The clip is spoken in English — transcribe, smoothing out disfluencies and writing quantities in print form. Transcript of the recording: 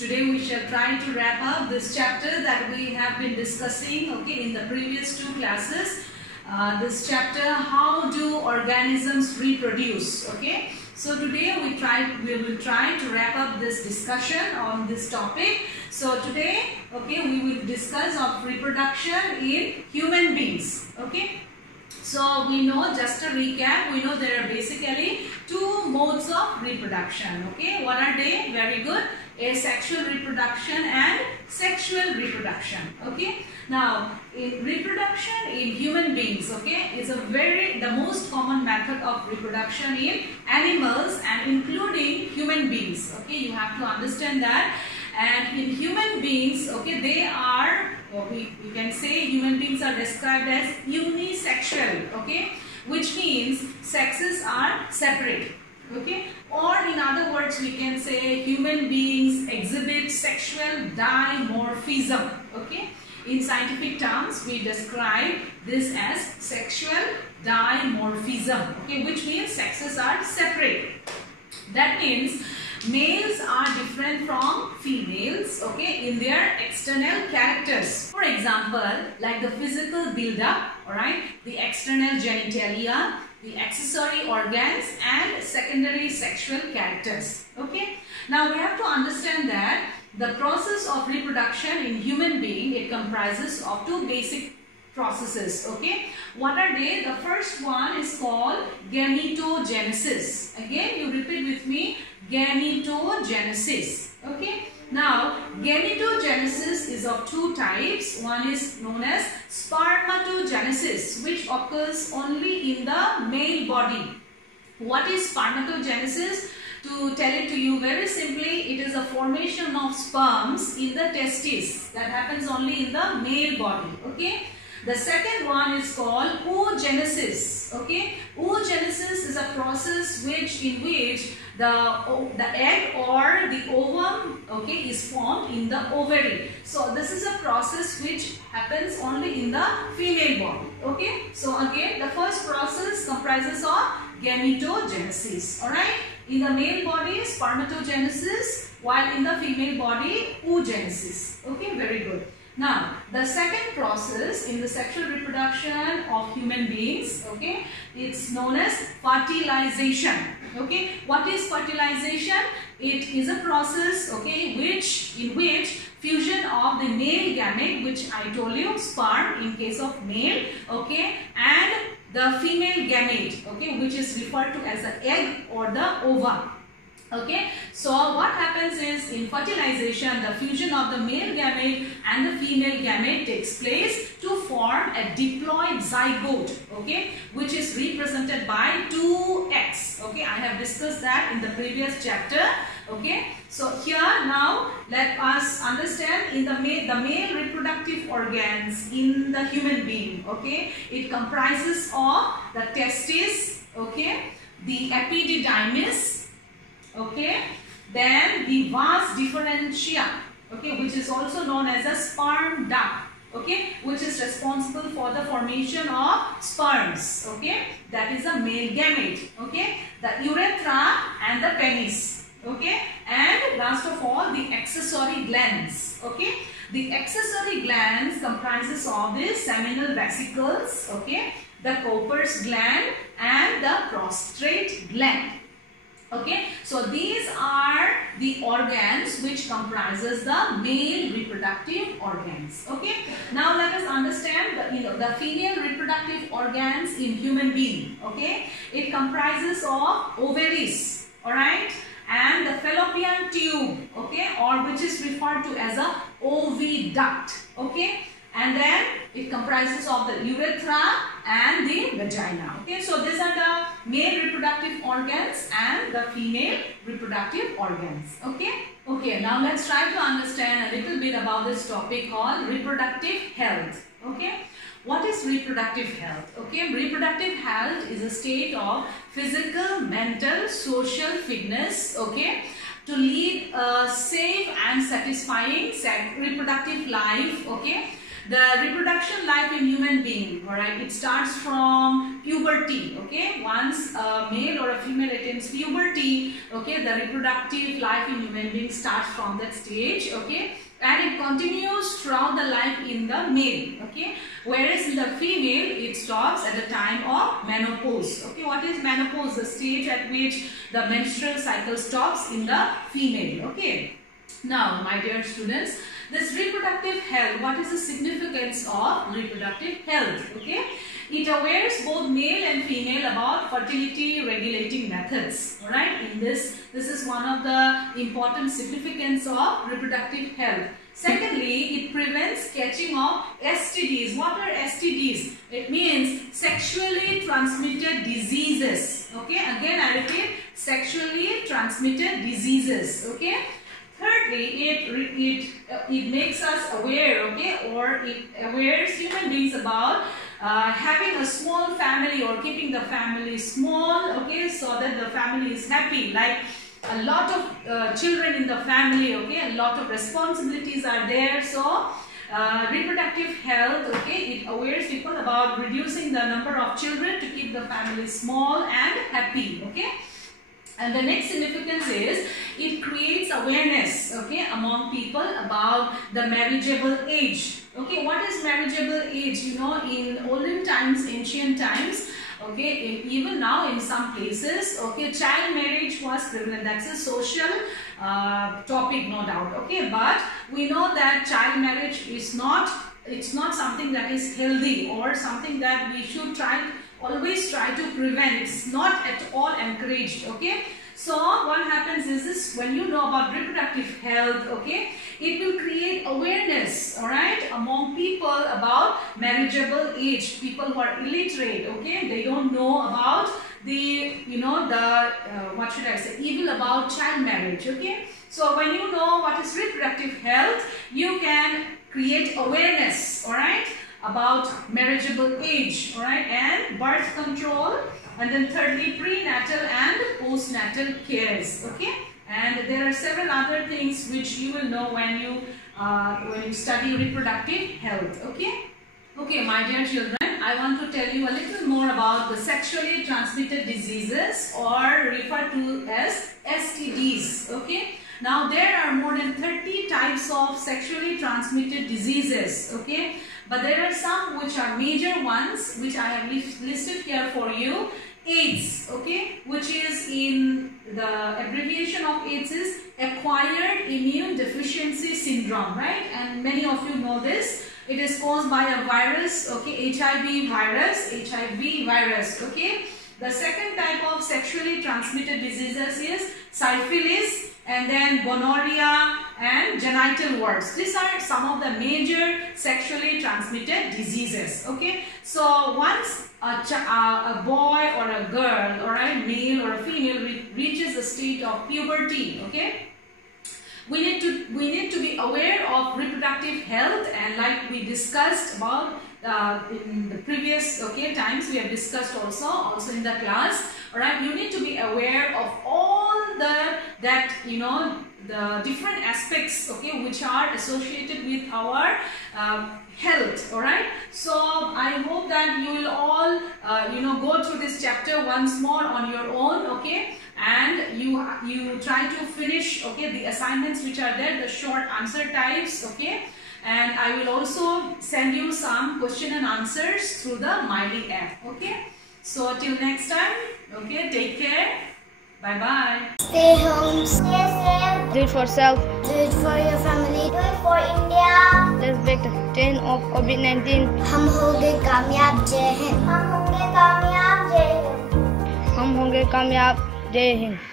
Today we shall try to wrap up this chapter that we have been discussing, okay, in the previous two classes. This chapter, how do organisms reproduce, okay. So today we will try to wrap up this discussion on this topic. So today, okay, we will discuss of reproduction in human beings, okay. So we know, just a recap, we know there are basically two modes of reproduction, okay. What are they? Very good. Asexual reproduction and sexual reproduction, okay. Now, in reproduction in human beings, okay, is the most common method of reproduction in animals and including human beings, okay. You have to understand that. And in human beings, okay, they are, we can say human beings are described as unisexual, okay, which means sexes are separate, okay, or in other words we can say human beings exhibit sexual dimorphism, okay. In scientific terms we describe this as sexual dimorphism, okay, which means sexes are separate. That means males are different from females, okay, in their external characters. For example, like the physical build-up, alright, the external genitalia, the accessory organs and secondary sexual characters, okay. Now we have to understand that the process of reproduction in human being, it comprises of two basic processes, okay. What are they? The first one is called gametogenesis. Again, you repeat with me, gametogenesis, okay. Now, gametogenesis is of two types. One is known as spermatogenesis, which occurs only in the male body. What is spermatogenesis? To tell it to you very simply, it is a formation of sperms in the testes that happens only in the male body, okay. The second one is called oogenesis, okay. Oogenesis is a process in which the egg or the ovum, okay, is formed in the ovary. So this is a process which happens only in the female body, okay. So again, the first process comprises of gametogenesis, alright. In the male body, spermatogenesis, while in the female body, oogenesis, okay, very good. Now, the second process in the sexual reproduction of human beings, okay, it's known as fertilization, okay. What is fertilization? It is a process, okay, in which fusion of the male gamete, which I told you, sperm in case of male, okay, and the female gamete, okay, which is referred to as the egg or the ova. Okay, so what happens is in fertilization, the fusion of the male gamete and the female gamete takes place to form a diploid zygote, okay, which is represented by two eggs. Okay, I have discussed that in the previous chapter. Okay, so here now let us understand in the male reproductive organs in the human being. Okay, it comprises of the testes, okay, the epididymis, okay, then the vas differentia, okay, which is also known as a sperm duct, okay, which is responsible for the formation of sperms, okay, that is a male gamete, okay, the urethra and the penis, okay, and last of all the accessory glands, okay. The accessory glands comprises of the seminal vesicles, okay, the Cowper's gland and the prostrate gland. Okay, so these are the organs which comprises the male reproductive organs. Okay, now let us understand the female reproductive organs in human being. Okay, it comprises of ovaries, all right, and the fallopian tube, okay, or which is referred to as a oviduct. Okay, and then it comprises of the urethra and the vagina. Okay, so these are the male reproductive organs and the female reproductive organs. Okay, okay, now let's try to understand a little bit about this topic called reproductive health. Okay, what is reproductive health? Okay, reproductive health is a state of physical, mental, social fitness, okay, to lead a safe and satisfying reproductive life, okay. the reproduction life in human being, all right, it starts from puberty. Okay, once a male or a female attains puberty, okay, the reproductive life in human being starts from that stage. Okay, and it continues throughout the life in the male. Okay, whereas in the female it stops at the time of menopause. Okay, what is menopause? The stage at which the menstrual cycle stops in the female. Okay, now my dear students, this reproductive health, what is the significance of reproductive health? Okay, it awares both male and female about fertility regulating methods. All right, in this is one of the important significance of reproductive health. Secondly, it prevents catching of STDs. What are STDs? It means sexually transmitted diseases. Okay, again I repeat, sexually transmitted diseases. Okay. Thirdly, it makes us aware, okay, or it awares human beings about having a small family or keeping the family small, okay, so that the family is happy. Like a lot of children in the family, okay, a lot of responsibilities are there. So reproductive health, okay, it awares people about reducing the number of children to keep the family small and happy. Okay. And the next significance is it creates awareness, okay, among people about the marriageable age. Okay, what is marriageable age? You know, in olden times, ancient times, okay, even now in some places, okay, child marriage was prevalent. That's a social topic, no doubt. Okay, but we know that child marriage is not, it's not something that is healthy or something that we should always try to prevent. It's not at all encouraged. Okay, so what happens is this: when you know about reproductive health, okay, it will create awareness, all right, among people about marriageable age. People who are illiterate, okay, they don't know about the, you know, the what should I say, evil about child marriage. Okay, so when you know what is reproductive health, you can create awareness, all right, about marriageable age, all right, and birth control, and then thirdly prenatal and postnatal cares. Okay, and there are several other things which you will know when you study reproductive health. Okay, my dear children, I want to tell you a little more about the sexually transmitted diseases, or referred to as STDs. Okay, now there are more than 30 types of sexually transmitted diseases. Okay, but there are some which are major ones which I have listed here for you. AIDS, okay, which is, in the abbreviation of AIDS is acquired immune deficiency syndrome, right? And many of you know this. It is caused by a virus, okay, HIV virus, okay. The second type of sexually transmitted diseases is syphilis, and then gonorrhea and genital warts. These are some of the major sexually transmitted diseases. Okay, so once a boy or a girl, or a male or a female, reaches the state of puberty, okay, we need to be aware of reproductive health, and like we discussed about in the previous times, we have discussed also in the class. All right, you need to be aware of all the different aspects, okay, which are associated with our health. All right, so I hope that you will all go through this chapter once more on your own, okay, and you try to finish, okay, the assignments which are there, the short answer types, okay. And I will also send you some question and answers through the Miley app. Okay. So till next time. Okay. Take care. Bye bye. Stay home. Stay safe. Do it for self. Do it for your family. Do it for India. Let's break the chain of COVID-19. हम होंगे कामयाब, जय हिंद. हम होंगे कामयाब, जय हिंद. हम होंगे कामयाब, जय हिंद.